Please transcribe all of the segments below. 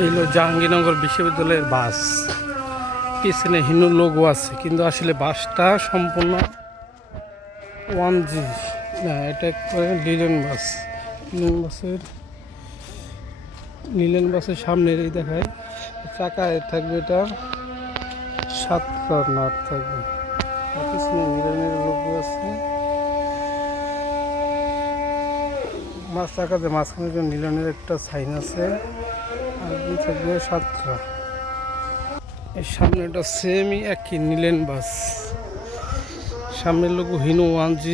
এই হলো জাহাঙ্গীরনগর বিশ্ববিদ্যালয়ের বাস। পিছনে হিন্দু লোগো আছে, কিন্তু আসলে বাসটা সম্পূর্ণ 1G না, এটা করে লিলেন বাস। লিলেন বাসের সামনের এই দেখায় চাকায় থাকবে, এটা 7টা নাট থাকবে। পিছনে লিলেনের লোগো আছে, চাকাতে মাঝখানে লিলেনের একটা সাইন আছে, আর দুই থাকবে 7টা। এর সামনেটা সেমই একই নিলেন বাস। সামনের লোক হিনো 1G,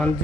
1G